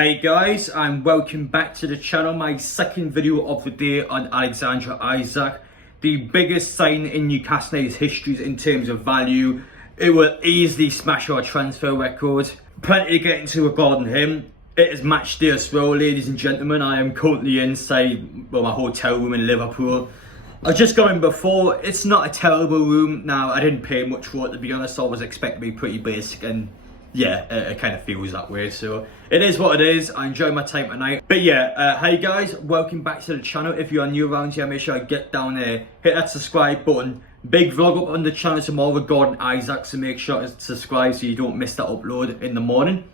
Hey guys, and welcome back to the channel. My second video of the day on Alexander Isak, the biggest sign in Newcastle history in terms of value. It will easily smash our transfer record. Plenty to get into regarding him. It is match day as well, ladies and gentlemen. I am currently inside my hotel room in Liverpool. I was just going before. It's not a terrible room. Now, I didn't pay much for it, to be honest. I was expecting to be pretty basic, and yeah, it kind of feels that way, so it is what it is. I enjoy my time tonight. But yeah, hey guys, welcome back to the channel. If you are new around here, make sure you get down there, hit that subscribe button. Big vlog up on the channel tomorrow regarding Isak, so make sure to subscribe so you don't miss that upload in the morning.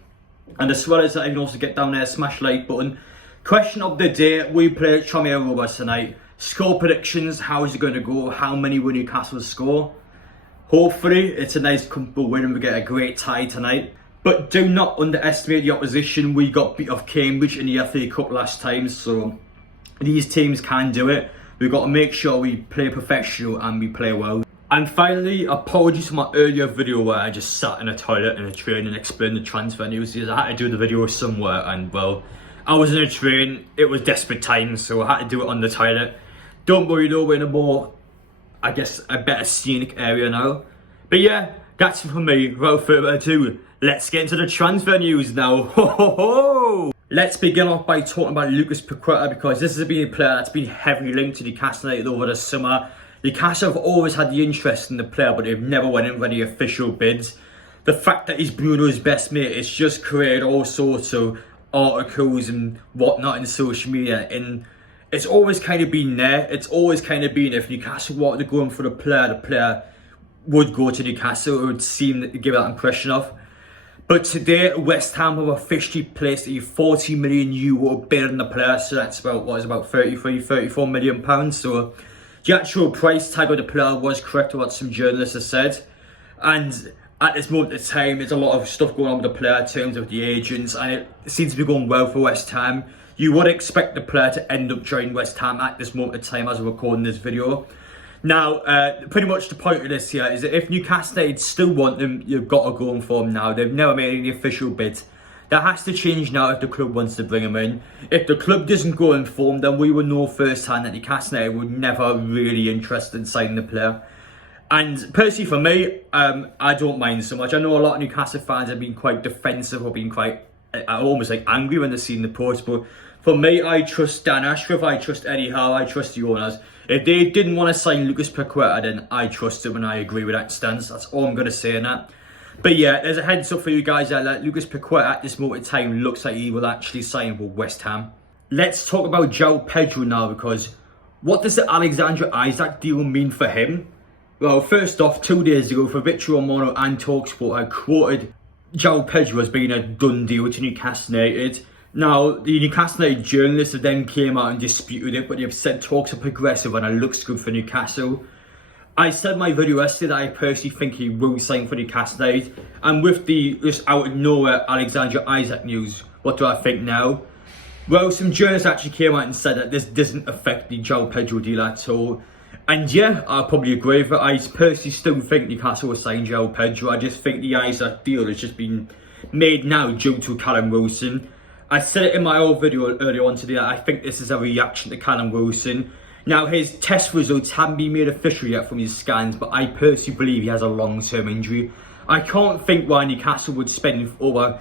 And as well as that, you can also get down there, smash like button. Question of the day: we play Tranmere Rovers tonight. Score predictions: how is it going to go? How many will Newcastle score? Hopefully it's a nice comfortable win and we get a great tie tonight. But do not underestimate the opposition. We got beat off Cambridge in the FA Cup last time, so these teams can do it. We've got to make sure we play professional and we play well. And finally, apologies for my earlier video where I just sat in a toilet in a train and explained the transfer news. I had to do the video somewhere, and well, I was in a train, it was desperate times, so I had to do it on the toilet. Don't worry though, we're in a more, I guess, a better scenic area now. But yeah, that's it for me. Without further ado, let's get into the transfer news now. Ho ho ho! Let's begin off by talking about Lucas Paqueta, because this has been a player that's been heavily linked to Newcastle United over the summer. Newcastle have always had the interest in the player, but they've never went in for any official bids. The fact that he's Bruno's best mate, it's just created all sorts of articles and whatnot in social media, and it's always kind of been there. It's always kind of been, if Newcastle wanted to go in for the player would go to Newcastle. It would seem to give that impression of. But today, West Ham have officially placed a 40 million euro bid on the player. So that's about, what is about 34 million pounds. So the actual price tag of the player was correct to what some journalists have said. And at this moment in time, there's a lot of stuff going on with the player in terms of the agents, and it seems to be going well for West Ham. You would expect the player to end up joining West Ham at this moment in time as we're recording this video. Now, pretty much the point of this here is that if Newcastle United still want them, you've got to go in for them now. They've never made any official bids. That has to change now if the club wants to bring him in. If the club doesn't go in for him, then we will know firsthand that Newcastle United were never really interested in signing the player. And personally for me, I don't mind so much. I know a lot of Newcastle fans have been quite defensive or been quite almost like angry when they've seen the post, but for me, I trust Dan Ashworth, I trust Eddie Howe, I trust the owners. If they didn't want to sign Lucas Paqueta, then I trust them and I agree with that stance. That's all I'm going to say on that. But yeah, there's a heads up for you guys that Lucas Paqueta at this moment in time looks like he will actually sign for West Ham. Let's talk about Joao Pedro now, because what does the Alexander Isak deal mean for him? Well, first off, 2 days ago, Fabrizio Romano and TalkSport had quoted Joao Pedro as being a done deal to Newcastle United. Now, the Newcastle United journalists then came out and disputed it, but they've said talks are progressive and it looks good for Newcastle. I said in my video yesterday that I personally think he will sign for Newcastle United, and with the just out of nowhere Alexander Isak news, what do I think now? Well, some journalists actually came out and said that this doesn't affect the Joao Pedro deal at all. And yeah, I probably agree with it. I personally still think Newcastle will sign Joao Pedro. I just think the Isak deal has just been made now due to Callum Wilson. I said it in my old video earlier on today, I think this is a reaction to Callum Wilson. Now, his test results haven't been made official yet from his scans, but I personally believe he has a long-term injury. I can't think why Newcastle would spend over,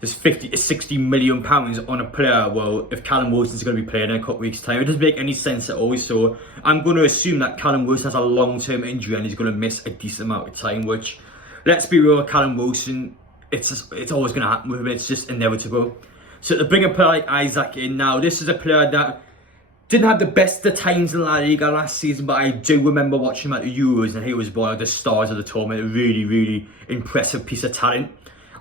this 50 to 60 million pounds on a player, well, if Callum Wilson's going to be playing in a couple of weeks' time. It doesn't make any sense at all, so I'm going to assume that Callum Wilson has a long-term injury and he's going to miss a decent amount of time, which, let's be real, Callum Wilson, it's always going to happen with him. It's just inevitable. So to bring a player like Isak in now, this is a player that didn't have the best of times in La Liga last season, but I do remember watching him at the Euros and he was one of the stars of the tournament. A really, really impressive piece of talent.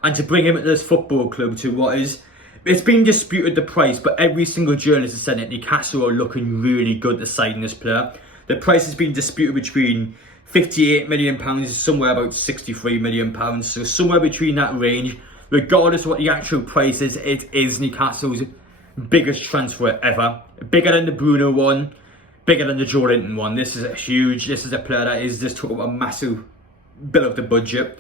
And to bring him into this football club to what is, it's been disputed the price, but every single journalist has said that Newcastle are looking really good to sign this player. The price has been disputed between £58 million, somewhere about £63 million. So somewhere between that range, regardless of what the actual price is, it is Newcastle's biggest transfer ever. Bigger than the Bruno one, bigger than the Joe Linton one. This is huge. This is a player that is just took up a massive bit of the budget.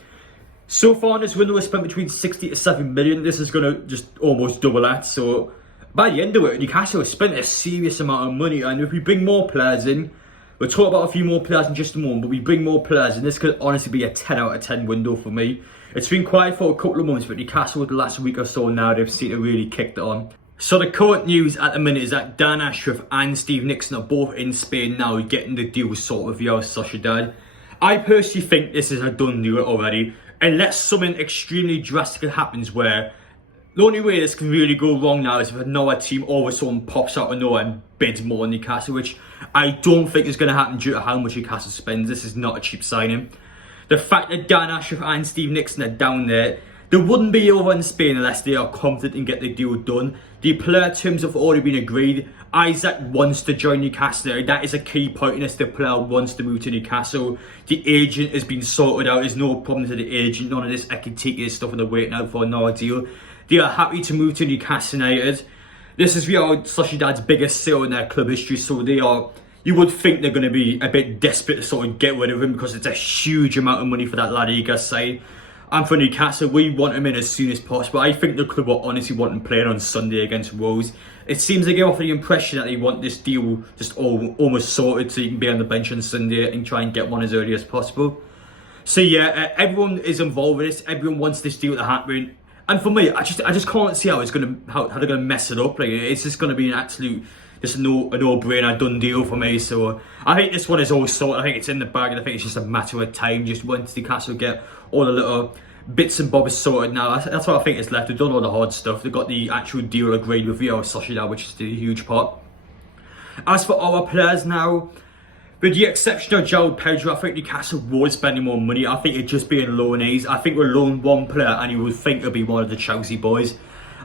So far in this window, I spent between 60 to 7 million. This is going to just almost double that. So by the end of it, Newcastle has spent a serious amount of money. And if we bring more players in, we'll talk about a few more players in just a moment, but we bring more players in, this could honestly be a 10 out of 10 window for me. It's been quiet for a couple of months, but Newcastle, the last week or so now, they've seemed to really kick it on. So the current news at the minute is that Dan Ashworth and Steve Nickson are both in Spain now, getting the deal sorted with Real Sociedad. I personally think this is a done deal already, unless something extremely drastic happens where the only way this can really go wrong now is if another team all of a sudden pops out of nowhere and bids more on Newcastle, which I don't think is going to happen due to how much Newcastle spends. This is not a cheap signing. The fact that Dan Ashworth and Steve Nickson are down there, they wouldn't be over in Spain unless they are confident and get the deal done. The player terms have already been agreed. Isak wants to join Newcastle. That is a key point in this. The player wants to move to Newcastle. The agent has been sorted out. There's no problem to the agent. None of this Ekitike stuff and they're waiting out for another deal. They are happy to move to Newcastle United. This is Real Sociedad's biggest sale in their club history, so they are, you would think they're going to be a bit desperate to sort of get rid of him because it's a huge amount of money for that La Liga side. And for Newcastle, we want him in as soon as possible. I think the club will honestly want him playing on Sunday against Wolves. It seems they give off the impression that they want this deal just almost sorted so he can be on the bench on Sunday and try and get one as early as possible. So yeah, everyone is involved with this. Everyone wants this deal to happen. And for me, I just can't see how they're gonna mess it up. Like, it's just gonna be an absolute, just a no-brainer, done deal for me. So I think this one is all sorted. I think it's in the bag, and I think it's just a matter of time. Just once Newcastle get all the little bits and bobs sorted now, that's what I think is left. They've done all the hard stuff. They've got the actual deal agreed with Real Sociedad, which is the huge part. As for our players now, with the exception of Joao Pedro, I think Newcastle would spending more money. I think it'd just be in loanees. I think we'll loan one player and you would think it'll be one of the Chelsea boys.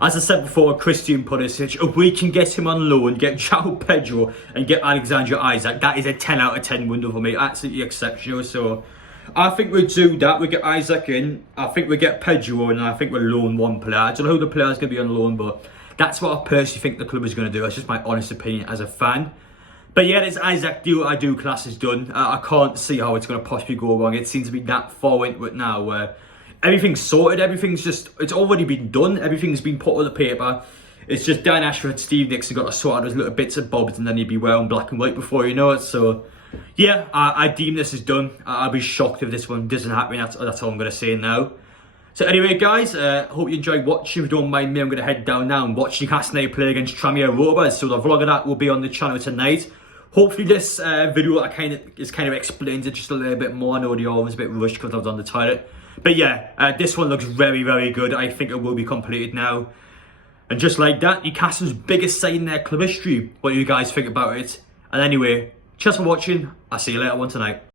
As I said before, Christian Pulisic, if we can get him on loan, get Joao Pedro and get Alexander Isak, that is a 10 out of 10 window for me. Absolutely exceptional. So I think we'll do that. We get Isak in, I think we get Pedro, and I think we'll loan one player. I don't know who the player's going to be on loan, but that's what I personally think the club is going to do. That's just my honest opinion as a fan. But yeah, this Isak deal I do class is done. I can't see how it's going to possibly go wrong. It seems to be that far into it now where everything's sorted, it's already been done, everything's been put on the paper. It's just Dan Ashworth and Steve Nickson got to sort out those little bits and bobs, and then he'd be wearing black and white before you know it. So yeah, I deem this is done. I'll be shocked if this one doesn't happen. That's all I'm going to say now. So anyway, guys, hope you enjoyed watching. If you don't mind me, I'm going to head down now and watch Newcastle United play against Tranmere Rovers. So the vlog of that will be on the channel tonight. Hopefully this video kind of explains it just a little bit more. I know the was a bit rushed because I was on the toilet. But yeah, this one looks very, very good. I think it will be completed now. And just like that, Newcastle's biggest sign in their club history. What do you guys think about it? And anyway, cheers for watching. I'll see you later on tonight.